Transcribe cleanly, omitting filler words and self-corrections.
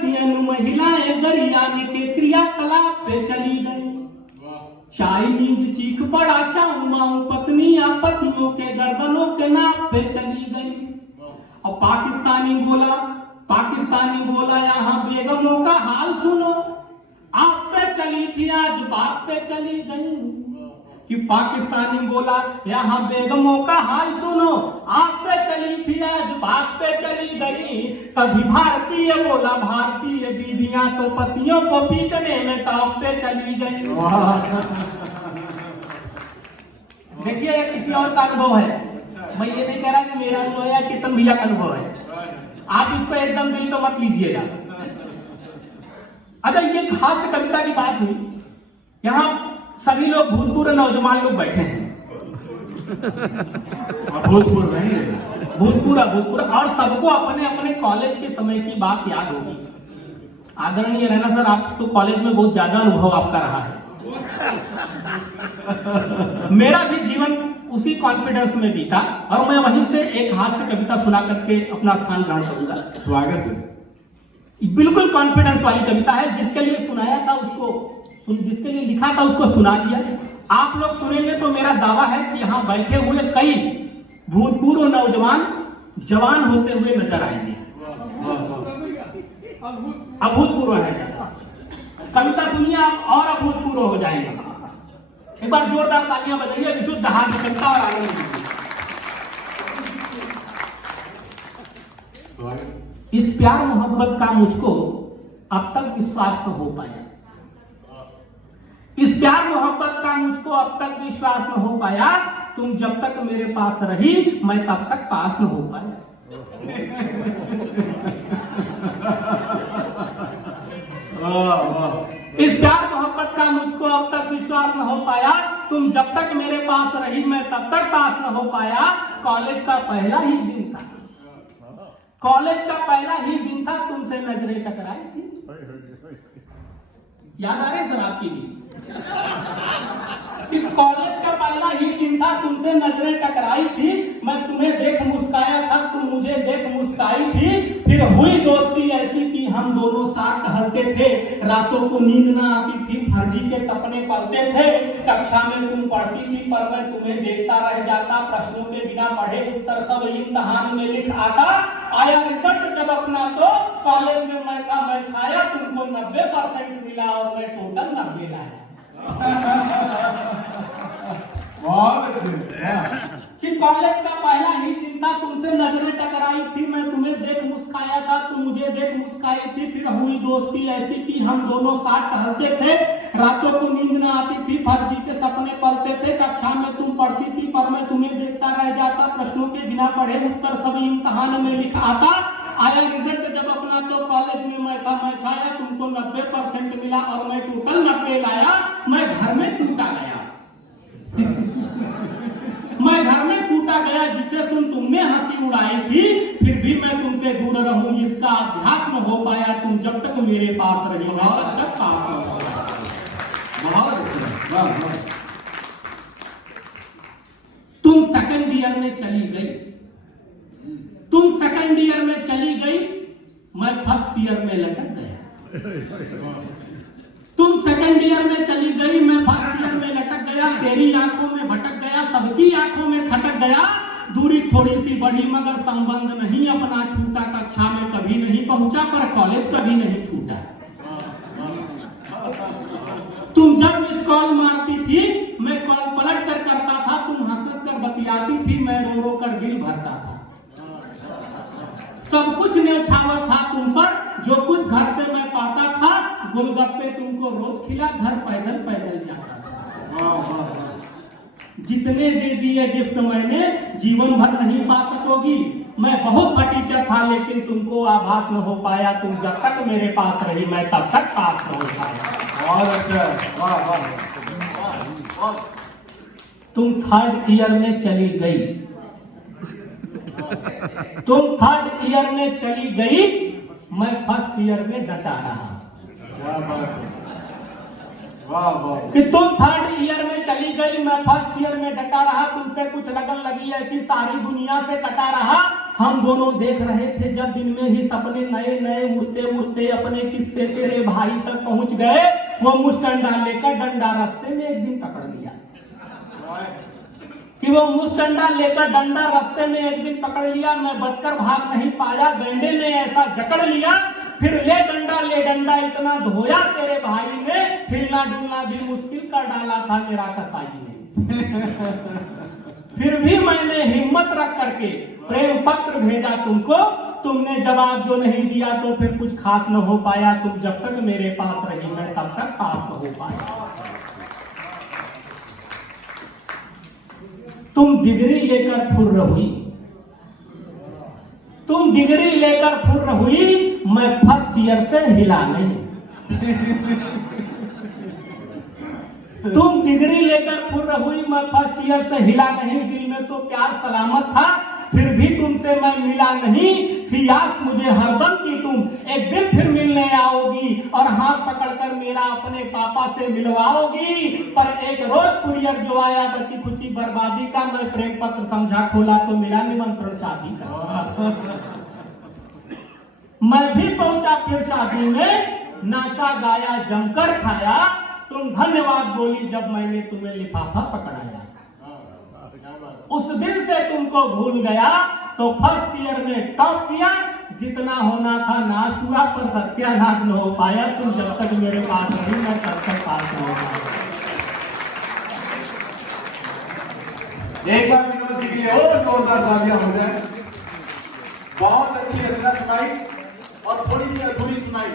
सियन महिलाएं दरियाने के क्रियाकलाप पे चली गई। चाइनीज चीख पड़ा चाऊ माऊ पत्नियां पतियों के गर्दनों के नाप पे चली गई। और पाकिस्तानी बोला यहाँ बेगमों का हाल सुनो, आप पे चली थी आज बाप पे चली गई। कि पाकिस्तानी बोला यहाँ बेगमों का हाल सुनो, आपसे चली थी आज बात पे चली गई। तभी भारतीय बोला भारतीय बीवियां तो पतियों को पीटने में टॉप पे चली गई। देखिए ये किसी और का अनुभव है, मैं ये नहीं कह रहा कि मेरा अनुभव है या चेतन भैया का अनुभव है, आप इसको एकदम दिल तो मत लीजिएगा। अगर ये खास कविता की बात हुई, यहाँ सभी लोग भूतपूर्व नौजवान लोग बैठे हैं, भूतपूर्व और सबको अपने अपने कॉलेज के समय की बात याद होगी। आदरणीय रहना सर, आप तो कॉलेज में बहुत ज्यादा अनुभव आपका रहा है। मेरा भी जीवन उसी कॉन्फिडेंस में बीता और मैं वहीं से एक हास्य कविता सुना करके अपना स्थान ग्रहण करूंगा। स्वागत है। बिल्कुल कॉन्फिडेंस वाली कविता है, जिसके लिए सुनाया था उसको, जिसके लिए लिखा था उसको सुना दिया। आप लोग सुनेंगे तो मेरा दावा है कि यहाँ बैठे हुए कई भूतपूर्व नौजवान जवान होते हुए नजर आएंगे। अभूतपूर्व है कविता, सुनिए आप और अभूतपूर्व हो जाएंगे। एक बार जोरदार तालियां बजाइए विशुद्ध हास्य कविता और आनंद। इस प्यार मोहब्बत का मुझको अब तक विश्वास न हो पाया, इस प्यार मोहब्बत का मुझको अब तक विश्वास न हो पाया। तुम जब तक मेरे पास रही मैं तब तक पास न हो पाया। इस प्यार मोहब्बत का मुझको अब तक विश्वास न हो पाया। तुम जब तक मेरे पास रही मैं तब तक पास न हो पाया। कॉलेज का पहला ही दिन था, कॉलेज का पहला ही दिन था, तुमसे नजरें टकराई थी। याद आ रहे सर आपकी भी? कॉलेज का पहला ही दिन था, तुमसे नजरें टकराई थी। मैं तुम्हें देख मुस्काया था, तुम मुझे देख मुस्काई थी। फिर हुई दोस्ती ऐसी कि हम दोनों साथ टहलते थे। रातों को नींद ना आती थी, फर्जी के सपने पलते थे। कक्षा में तुम पढ़ती थी पर मैं तुम्हें देखता रह जाता। प्रश्नों के बिना पढ़े उत्तर सब इम्तिहान में लिख आता। आया रिजल्ट जब अपना तो कॉलेज में मैं था मैं छाया। तुमको 90% मिला और मैं टोटल 90 लाया। कि कॉलेज का पहला ही दिन था, तुमसे नजरें टकराई थी। मैं तुम्हें देख मुस्काया था, तुम मुझे देख मुस्काई थी। फिर हुई दोस्ती ऐसी कि हम दोनों साथ टहलते थे। रातों को नींद न आती थी, फर्जी के सपने पलते थे। कक्षा में तुम पढ़ती थी पर मैं तुम्हें देखता रह जाता। प्रश्नों के बिना पढ़े उत्तर सभी इम्तिहान में लिख आता। आया रिजल्ट जब अपना तो कॉलेज में मैं था मैं छाया। तुमको 90% मिला और मैं टोटल 90 लाया। मैं घर में टूटा गया मैं घर में टूटा गया जिसे तुमने हंसी उड़ाई थी। फिर भी मैं तुमसे दूर रहूं इसका अभ्यास न हो पाया। तुम जब तक मेरे पास रही मैं तब तक पास न हो पाया। बहुत अच्छा। तुम सेकंड ईयर में चली गई, तुम सेकंड ईयर में चली गई, मैं फर्स्ट ईयर में लटक गया। तुम सेकंड ईयर में चली गई, मैं फर्स्ट ईयर में लटक गया। तेरी आंखों में भटक गया, सबकी आंखों में खटक गया। दूरी थोड़ी सी बढ़ी मगर संबंध नहीं अपना छूटा। कक्षा में कभी नहीं पहुंचा पर कॉलेज कभी नहीं छूटा। तुम जब मिस कॉल मारती थी मैं कॉल पलट कर करता था। तुम हंस कर बतियाती थी, मैं रो रो कर दिल भरता था। सब कुछ न्यौछावर था तुम पर, जो कुछ घर से मैं पाता था। गोलगप्पे तुमको रोज खिला, घर पैदल पैदल जाता था। जितने दे दिए गिफ्ट मैंने जीवन भर नहीं पा सकोगी। मैं बहुत फटीचर था लेकिन तुमको आभास न हो पाया। तुम जब तक मेरे पास रही मैं तब तक पास न हो पाया। बहुत अच्छा, वाह वाह। तुम थर्ड ईयर में चली गई, तुम थर्ड ईयर में चली गई, मैं फर्स्ट ईयर में डटा रहा। कि तुम थर्ड ईयर में चली गई, मैं फर्स्ट ईयर में डटा रहा। तुमसे कुछ लगन लगी ऐसी सारी दुनिया से कटा रहा। हम दोनों देख रहे थे जब दिन में ही सपने नए नए उड़ते उड़ते अपने किस्से तेरे भाई तक पहुंच गए। वो मुस्टंडा लेकर डंडा रास्ते में एक दिन पकड़ लिया कि वो मुस्टंडा लेकर डंडा रास्ते में एक दिन पकड़ लिया। मैं बचकर भाग नहीं पाया, गैंडे ने ऐसा जकड़ लिया। फिर ले डंडा इतना धोया तेरे भाई ने, हिलना डुलना भी मुश्किल कर डाला था तेरा कसाई ने। फिर भी मैंने हिम्मत रख करके प्रेम पत्र भेजा तुमको, तुमने जवाब जो नहीं दिया तो फिर कुछ खास न हो पाया। तुम जब तक मेरे पास रही मैं तब तक पास न हो पाया। तुम डिग्री लेकर फुर्र हुई, तुम डिग्री लेकर फुर्र हुई, मैं फर्स्ट ईयर से हिला नहीं। तुम डिग्री लेकर फुर्र हुई, मैं फर्स्ट ईयर से हिला नहीं। दिल में तो प्यार सलामत था, फिर भी तुमसे मैं मिला नहीं। थी आस मुझे हरदम की तुम एक दिन फिर मिलने आओगी और हाथ पकड़कर मेरा अपने पापा से मिलवाओगी। पर एक रोज कुरियर जो आया बची खुची बर्बादी का, मैं प्रेम पत्र समझा खोला तो मिला निमंत्रण शादी का। मैं भी पहुंचा फिर शादी में, नाचा गाया जमकर खाया। तुम धन्यवाद बोली जब मैंने तुम्हें लिफाफा पकड़ाया। उस दिन से तुमको भूल गया तो फर्स्ट ईयर में टॉप किया। जितना होना था नाश हुआ पर सत्यानाश न हो पाया। तुम जब तक मेरे पास रही मैं तब तक पास न हो पाया। एक बार विनोद जी के लिए और जोरदार तालियां हो जाए। बहुत अच्छी रचना सुनाई और थोड़ी सी अधूरी सुनाई।